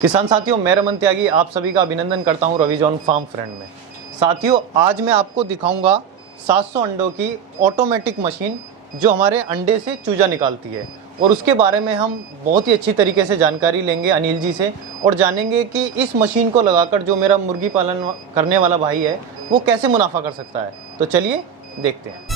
किसान साथियों, मैं रमन त्यागी आप सभी का अभिनंदन करता हूं रवि जॉन फार्म फ्रेंड में। साथियों, आज मैं आपको दिखाऊंगा 700 अंडों की ऑटोमेटिक मशीन जो हमारे अंडे से चूजा निकालती है, और उसके बारे में हम बहुत ही अच्छी तरीके से जानकारी लेंगे अनिल जी से, और जानेंगे कि इस मशीन को लगाकर जो मेरा मुर्गी पालन करने वाला भाई है वो कैसे मुनाफा कर सकता है। तो चलिए देखते हैं।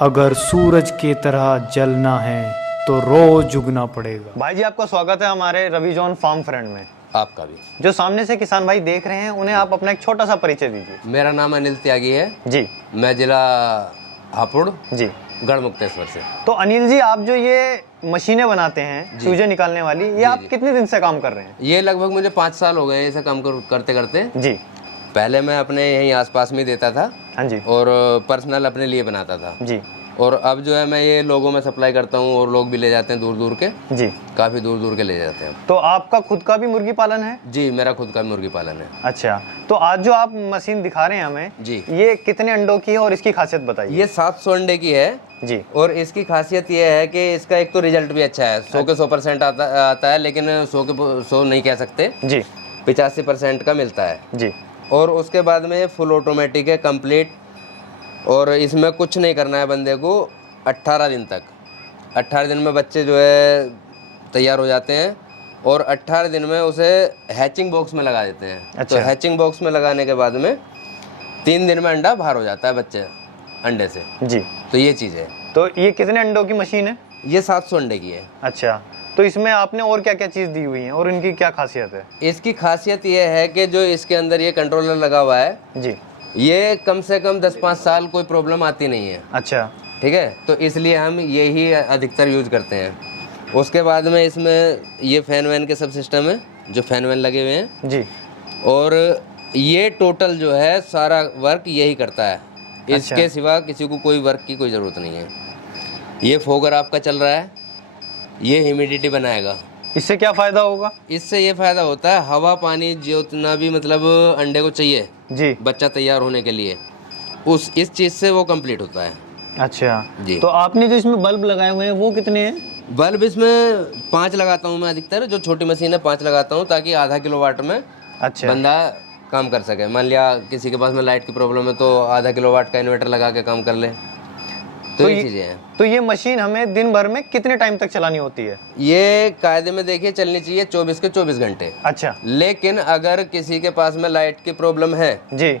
अगर सूरज की तरह जलना है तो रोज उगना पड़ेगा। भाई जी, आपका स्वागत है हमारे रवि जॉन फार्म फ्रेंड में। आपका भी। जो सामने से किसान भाई देख रहे हैं उन्हें आप अपना एक छोटा सा परिचय दीजिए। मेरा नाम अनिल त्यागी है जी। मैं जिला हापुड़ जी। गढ़मुक्तेश्वर से। तो अनिल जी, आप जो ये मशीनें बनाते हैं चूजे निकालने वाली, ये आप कितने दिन से काम कर रहे हैं? ये लगभग मुझे 5 साल हो गए ऐसा काम करते करते। जी। पहले मैं अपने यहीं आसपास में देता था। हाँ जी। और पर्सनल अपने लिए बनाता था जी। और अब जो है मैं ये लोगों में सप्लाई करता हूँ और लोग भी ले जाते हैं दूर दूर के। जी। काफ़ी दूर दूर के ले जाते हैं। तो आपका खुद का भी मुर्गी पालन है? जी, मेरा खुद का मुर्गी पालन है। अच्छा, तो आज जो आप मशीन दिखा रहे हैं हमें जी, ये कितने अंडों की है और इसकी खासियत बताइए। ये 700 अंडे की है जी। और इसकी खासियत ये है कि इसका एक तो रिजल्ट भी अच्छा है। 100 के 100% आता है, लेकिन 100 के 100 नहीं कह सकते जी। 85% का मिलता है जी। और उसके बाद में ये फुल ऑटोमेटिक है, कंप्लीट। और इसमें कुछ नहीं करना है बंदे को 18 दिन तक। 18 दिन में बच्चे जो है तैयार हो जाते हैं और 18 दिन में उसे हैचिंग बॉक्स में लगा देते हैं। अच्छा। तो हैचिंग बॉक्स में लगाने के बाद में 3 दिन में अंडा बाहर हो जाता है बच्चे अंडे से जी। तो ये चीज़ है। तो ये कितने अंडों की मशीन है? ये 700 अंडे की है। अच्छा, तो इसमें आपने और क्या क्या चीज़ दी हुई है और इनकी क्या खासियत है? इसकी खासियत ये है कि जो इसके अंदर ये कंट्रोलर लगा हुआ है जी, ये कम से कम 10-5 साल कोई प्रॉब्लम आती नहीं है। अच्छा, ठीक है। तो इसलिए हम यही अधिकतर यूज करते हैं। उसके बाद में इसमें ये फैन वैन के सब सिस्टम है, जो फैन वैन लगे हुए हैं जी। और ये टोटल जो है सारा वर्क यही करता है। अच्छा। इसके सिवा किसी को कोई वर्क की कोई ज़रूरत नहीं है। ये फोगर आपका चल रहा है, ये ह्यूमिडिटी बनाएगा। इससे क्या फ़ायदा होगा? इससे ये फ़ायदा होता है, हवा पानी जितना भी मतलब अंडे को चाहिए जी बच्चा तैयार होने के लिए, इस चीज़ से वो कंप्लीट होता है। अच्छा जी। तो आपने जो इसमें बल्ब लगाए हुए हैं वो कितने हैं? बल्ब इसमें 5 लगाता हूँ मैं अधिकतर। जो छोटी मशीन है 5 लगाता हूँ, ताकि आधा किलोवाट में अच्छा बंदा काम कर सके। मान लिया किसी के पास में लाइट की प्रॉब्लम है तो आधा किलोवाट का इन्वर्टर लगा के काम कर ले। तो ये चीज़ें हैं। तो ये मशीन हमें दिन भर में कितने टाइम तक चलानी होती है? ये कायदे में देखिए चलनी चाहिए 24 के 24 घंटे। अच्छा। लेकिन अगर किसी के पास में लाइट की प्रॉब्लम है जी,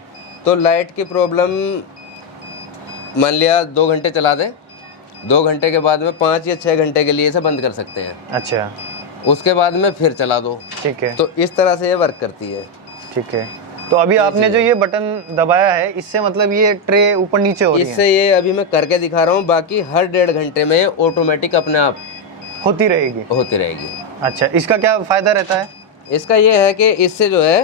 तो लाइट की प्रॉब्लम मान लिया 2 घंटे चला दे, 2 घंटे के बाद में 5 या 6 घंटे के लिए इसे बंद कर सकते हैं। अच्छा। उसके बाद में फिर चला दो। ठीक है। तो इस तरह से ये वर्क करती है। ठीक है। तो अभी आपने जो ये बटन दबाया है, इससे मतलब ये ट्रे ऊपर नीचे हो रही है? इससे ये अभी मैं करके दिखा रहा हूँ, बाकी हर 1.5 घंटे में ऑटोमेटिक अपने आप होती रहेगी। अच्छा, इसका क्या फ़ायदा रहता है? इसका ये है कि इससे जो है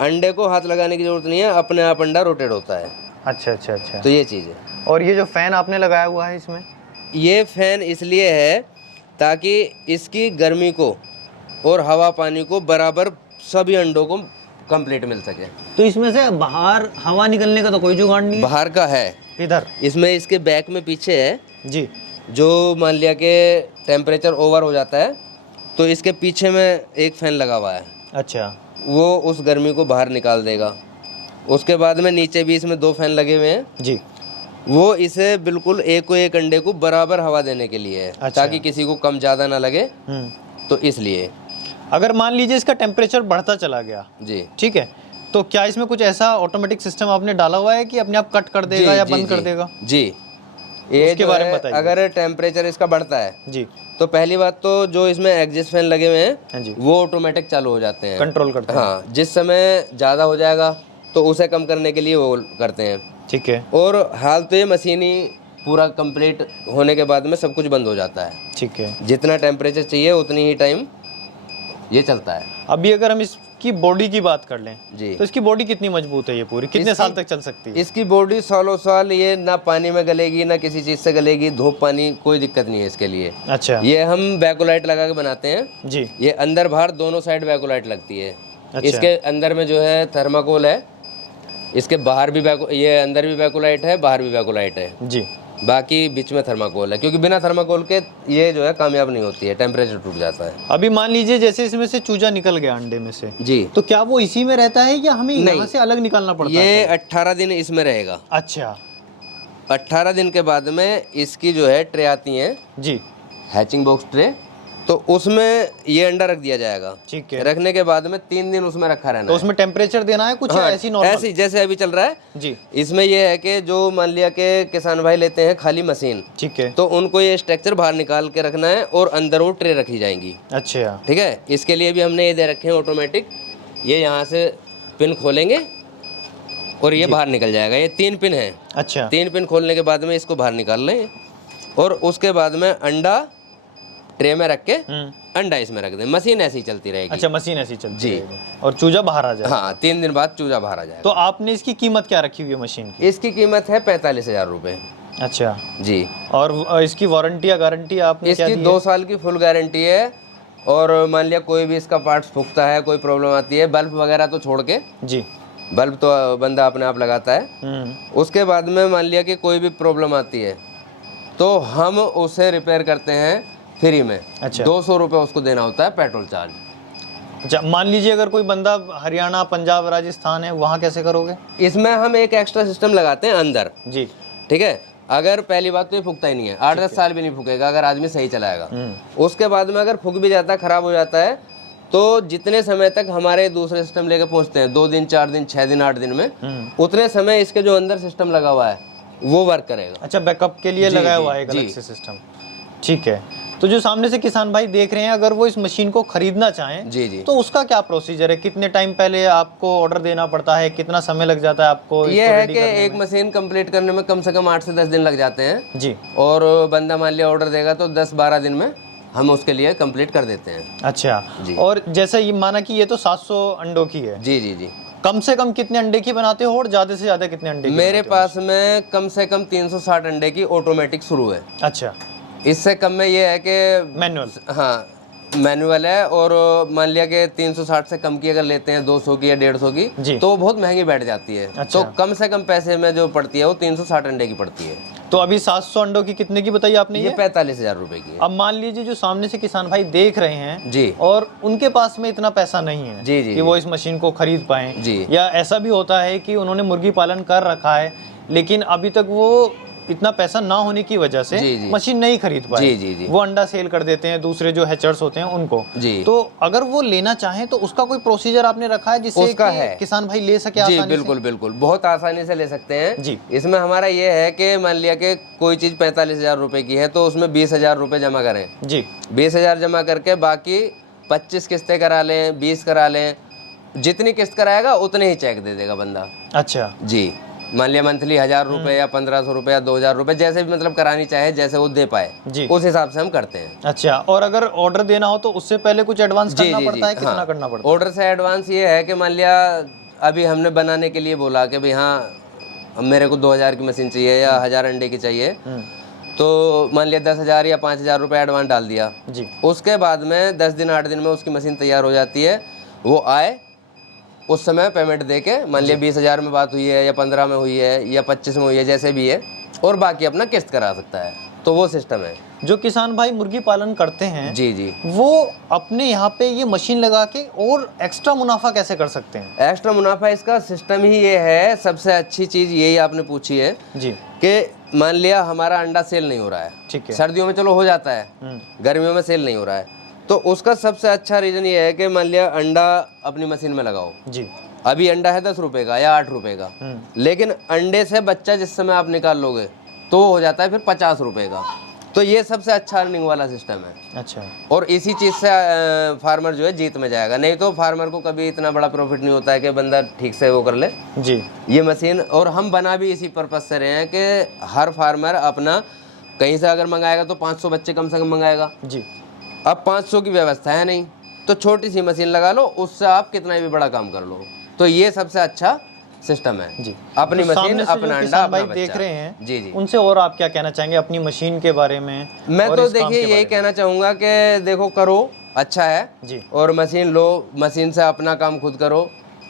अंडे को हाथ लगाने की जरूरत नहीं है, अपने आप अंडा रोटेट होता है। अच्छा अच्छा अच्छा। तो ये चीज़ है। और ये जो फ़ैन आपने लगाया हुआ है इसमें, ये फ़ैन इसलिए है ताकि इसकी गर्मी को और हवा पानी को बराबर सभी अंडों को कंप्लीट मिल सके। तो इसमें से बाहर हवा निकलने का तो कोई जुगाड़ नहीं है? बाहर का है इधर इसमें, इसके बैक में पीछे है जी। जो मान लिया कि टेम्परेचर ओवर हो जाता है तो इसके पीछे में एक फ़ैन लगा हुआ है। अच्छा। वो उस गर्मी को बाहर निकाल देगा। उसके बाद में नीचे भी इसमें 2 फैन लगे हुए हैं जी। वो इसे बिल्कुल एक को एक अंडे को बराबर हवा देने के लिए है। अच्छा। ताकि किसी को कम ज़्यादा ना लगे। तो इसलिए अगर मान लीजिए इसका टेम्परेचर बढ़ता चला गया जी, ठीक है, तो क्या इसमें कुछ ऐसा ऑटोमेटिक सिस्टम आपने डाला हुआ है कि अपने आप कट कर देगा या बंद कर देगा? जी, ये उसके बारे में बताइए। अगर टेम्परेचर इसका बढ़ता है जी, तो पहली बात तो जो इसमें एग्जिस्ट फैन लगे हुए हैं वो ऑटोमेटिक चालू हो जाते हैं, कंट्रोल करते हैं। हाँ, जिस समय ज़्यादा हो जाएगा तो उसे कम करने के लिए वो करते हैं। ठीक है। और हाल तो ये मशीन ही पूरा कंप्लीट होने के बाद में सब कुछ बंद हो जाता है। ठीक है। जितना टेम्परेचर चाहिए उतनी ही टाइम ये चलता है। अभी अगर हम इसकी बॉडी की बात कर लें जी, तो इसकी बॉडी कितनी मजबूत है? ये पूरी कितने साल तक चल सकती है? इसकी बॉडी सालों साल, ये ना पानी में गलेगी ना किसी चीज़ से गलेगी, धूप पानी कोई दिक्कत नहीं है इसके लिए। अच्छा। ये हम वैक्यूलाइट लगा के बनाते हैं जी। ये अंदर बाहर दोनों साइड वैक्यूलाइट लगती है। अच्छा। इसके अंदर में जो है थर्माकोल है, इसके बाहर भी ये अंदर भी वैक्यूलाइट है, बाहर भी वैक्यूलाइट है जी। बाकी बीच में थर्माकोल है, क्योंकि बिना थर्माकोल के ये जो है कामयाब नहीं होती है, टेम्परेचर टूट जाता है। अभी मान लीजिए जैसे इसमें से चूजा निकल गया अंडे में से, जी, तो क्या वो इसी में रहता है या हमें यहाँ से अलग निकालना पड़ता है? ये 18 दिन इसमें रहेगा। अच्छा, 18 दिन के बाद में इसकी जो है ट्रे आती हैं जी, हैचिंग बॉक्स ट्रे, तो उसमें ये अंडा रख दिया जाएगा। ठीक है। रखने के बाद में 3 दिन उसमें रखा रहना तो है। उसमें टेम्परेचर देना है कुछ हाँ, ऐसी नॉर्मल? ऐसी जैसे अभी चल रहा है जी, इसमें ये है कि जो मान लिया कि किसान भाई लेते हैं खाली मशीन, ठीक है। तो उनको ये स्ट्रक्चर बाहर निकाल के रखना है और अंदर वो ट्रे रखी जाएंगी। अच्छा, ठीक है, इसके लिए भी हमने ये दे रखे हैं ऑटोमेटिक, ये यहाँ से पिन खोलेंगे और ये बाहर निकल जाएगा। ये 3 पिन है। अच्छा, 3 पिन खोलने के बाद में इसको बाहर निकाल लें और उसके बाद में अंडा ट्रे में रख के अंडा इसमें रख दें। मशीन ऐसी ही चलती रहेगी। अच्छा, मशीन ऐसी चलती जी। रहेगी और चूजा बाहर आ जाए। हाँ, 3 दिन बाद चूजा बाहर आ जाएगा। तो आपने इसकी कीमत क्या रखी हुई है मशीन की? इसकी कीमत है 45,000 रुपये। अच्छा जी, और इसकी वारंटी या गारंटी आपने क्या इसकी दी है? 2 साल की फुल गारंटी है। और मान लिया कोई भी इसका पार्ट्स फूकता है, कोई प्रॉब्लम आती है, बल्ब वगैरह तो छोड़ के, जी, बल्ब तो बंदा अपने आप लगाता है। उसके बाद में मान लिया कि कोई भी प्रॉब्लम आती है तो हम उसे रिपेयर करते हैं फ्री में। अच्छा। 200 रुपये उसको देना होता है पेट्रोल चार्ज। अच्छा, मान लीजिए अगर कोई बंदा हरियाणा, पंजाब, राजस्थान है, वहाँ कैसे करोगे? इसमें हम एक एक्स्ट्रा सिस्टम लगाते हैं अंदर। जी, ठीक है, अगर पहली बात तो ये फूकता ही नहीं है, 8-10 साल भी नहीं फूकेगा अगर आदमी सही चलाएगा। उसके बाद में अगर फूक भी जाता है, खराब हो जाता है, तो जितने समय तक हमारे दूसरे सिस्टम लेके पहुंचते हैं, 2 दिन, 4 दिन, 6 दिन, 8 दिन में, उतने समय इसके जो अंदर सिस्टम लगा हुआ है वो वर्क करेगा। अच्छा, बैकअप के लिए लगाया हुआ है एक अलग जी। से सिस्टम। ठीक है, तो जो सामने से किसान भाई देख रहे हैं, अगर वो इस मशीन को खरीदना चाहें, जी जी, तो उसका क्या प्रोसीजर है? कितने टाइम पहले आपको ऑर्डर देना पड़ता है? कितना समय लग जाता है आपको ये इसको है रेडी कि करने एक में? मशीन कंप्लीट करने में कम से कम 8 से 10 दिन लग जाते हैं। जी, और बंदा मान लिया ऑर्डर देगा तो 10-12 दिन में हम उसके लिए कंप्लीट कर देते हैं। अच्छा। जी। और जैसे ये माना कि ये तो 700 अंडों की है, जी जी जी, कम से कम कितने अंडे की बनाते हो और ज्यादा से ज्यादा कितने अंडे की मेरे बनाते पास में कम से कम 360 अंडे की ऑटोमेटिक शुरू है। हो? अच्छा, इससे कम में ये है कि मैनुअल। हाँ, मैनुअल है। और मान लिया कि 360 से कम की अगर लेते हैं, 200 की या 150 जी। की, तो वो बहुत महंगी बैठ जाती है। अच्छा। तो कम से कम पैसे में जो पड़ती है वो 360 अंडे की पड़ती है। तो अभी 700 अंडों की कितने की बताई आपने? ये 45,000 रुपए की है। अब मान लीजिए जो सामने से किसान भाई देख रहे हैं जी और उनके पास में इतना पैसा नहीं है जी जी कि वो इस मशीन को खरीद पाए, जी। या ऐसा भी होता है कि उन्होंने मुर्गी पालन कर रखा है लेकिन अभी तक वो इतना पैसा ना होने की वजह से जी, जी। मशीन नहीं खरीद पाए, जी, जी, जी। वो अंडा सेल कर देते हैं दूसरे जो हैचर्स होते हैं उनको। जी। तो अगर वो लेना चाहें तो उसका कोई प्रोसीजर आपने रखा है जिससे उसका कि है। किसान भाई ले सके जी, आसानी बिल्कुल बिल्कुल, बहुत आसानी से ले सकते हैं जी। इसमें हमारा ये है कि मान लिया कि कोई चीज़ 45,000 रुपए की है तो उसमें 20,000 रुपये जमा करें। से? जी, 20,000 जमा करके बाकी 25 किस्तें करा लें, 20 करा लें, जितनी किस्त कराएगा उतने ही चेक दे देगा बंदा। अच्छा, जी, मान लिया मंथली 1,000 रुपये या 1,500 रुपये या 2,000 रुपये, जैसे भी मतलब करानी चाहे, जैसे वो दे पाए, जी। उस हिसाब से हम करते हैं। अच्छा। और अगर ऑर्डर देना हो तो उससे पहले कुछ एडवांस जी करना जी पड़ता है? जी, कितना हाँ। करना पड़ता है? ऑर्डर से एडवांस ये है कि मान लिया अभी हमने बनाने के लिए बोला कि भाई हाँ मेरे को 2,000 की मशीन चाहिए या 1,000 अंडे की चाहिए, तो मान लिया 10,000 या 5,000 रुपये एडवांस डाल दिया। जी, उसके बाद में 10 दिन 8 दिन में उसकी मशीन तैयार हो जाती है। वो आए उस समय पेमेंट दे के, मान लिया 20,000 में बात हुई है या 15 में हुई है या 25 में हुई है, जैसे भी है, और बाकी अपना किस्त करा सकता है। तो वो सिस्टम है। जो किसान भाई मुर्गी पालन करते हैं जी जी, वो अपने यहाँ पे ये मशीन लगा के और एक्स्ट्रा मुनाफा कैसे कर सकते हैं? एक्स्ट्रा मुनाफा इसका सिस्टम ही ये है। सबसे अच्छी चीज़ यही आपने पूछी है जी, कि मान लिया हमारा अंडा सेल नहीं हो रहा है, ठीक है। सर्दियों में चलो हो जाता है, गर्मियों में सेल नहीं हो रहा है, तो उसका सबसे अच्छा रीज़न ये है कि मान लिया अंडा अपनी मशीन में लगाओ। जी, अभी अंडा है 10 रुपए का या 8 रुपए का, लेकिन अंडे से बच्चा जिस समय आप निकाल लोगे तो वो हो जाता है फिर 50 रुपए का। तो ये सबसे अच्छा अर्निंग वाला सिस्टम है। अच्छा, और इसी चीज़ से फार्मर जो है जीत में जाएगा। नहीं तो फार्मर को कभी इतना बड़ा प्रॉफिट नहीं होता है कि बंदा ठीक से वो कर ले जी, ये मशीन। और हम बना भी इसी पर्पज से रहे हैं कि हर फार्मर अपना कहीं से अगर मंगाएगा तो 500 बच्चे कम से कम मंगाएगा। जी। अब 500 की व्यवस्था है नहीं, तो छोटी सी मशीन लगा लो, उससे आप कितना भी बड़ा काम कर लो। तो ये सबसे अच्छा सिस्टम है जी। अपनी तो मशीन, सामने से जो अपना अंडा, किसान अपना भाई बच्चा। देख रहे हैं जी जी, उनसे और आप क्या कहना चाहेंगे अपनी मशीन के बारे में? मैं और तो इस काम देखिए के यही बारे कहना चाहूँगा कि देखो करो, अच्छा है जी, और मशीन लो, मशीन से अपना काम खुद करो,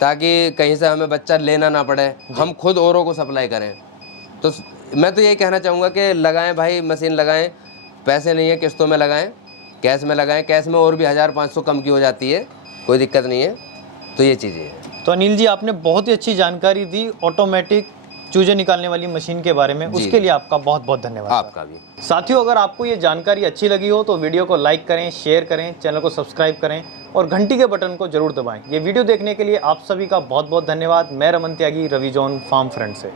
ताकि कहीं से हमें बच्चा लेना ना पड़े, हम खुद औरों को सप्लाई करें। तो मैं तो यही कहना चाहूँगा कि लगाएं भाई, मशीन लगाएं, पैसे नहीं है किस्तों में लगाएं, कैश में लगाएं। कैश में और भी 1500 कम की हो जाती है, कोई दिक्कत नहीं है। तो ये चीज़ें हैं। तो अनिल जी, आपने बहुत ही अच्छी जानकारी दी ऑटोमेटिक चूजे निकालने वाली मशीन के बारे में, उसके लिए आपका बहुत बहुत धन्यवाद। आपका भी। साथियों, अगर आपको ये जानकारी अच्छी लगी हो तो वीडियो को लाइक करें, शेयर करें, चैनल को सब्सक्राइब करें और घंटी के बटन को जरूर दबाएं। ये वीडियो देखने के लिए आप सभी का बहुत बहुत धन्यवाद। मैं रमन त्यागी, रवि जॉन फार्म फ्रेंड से।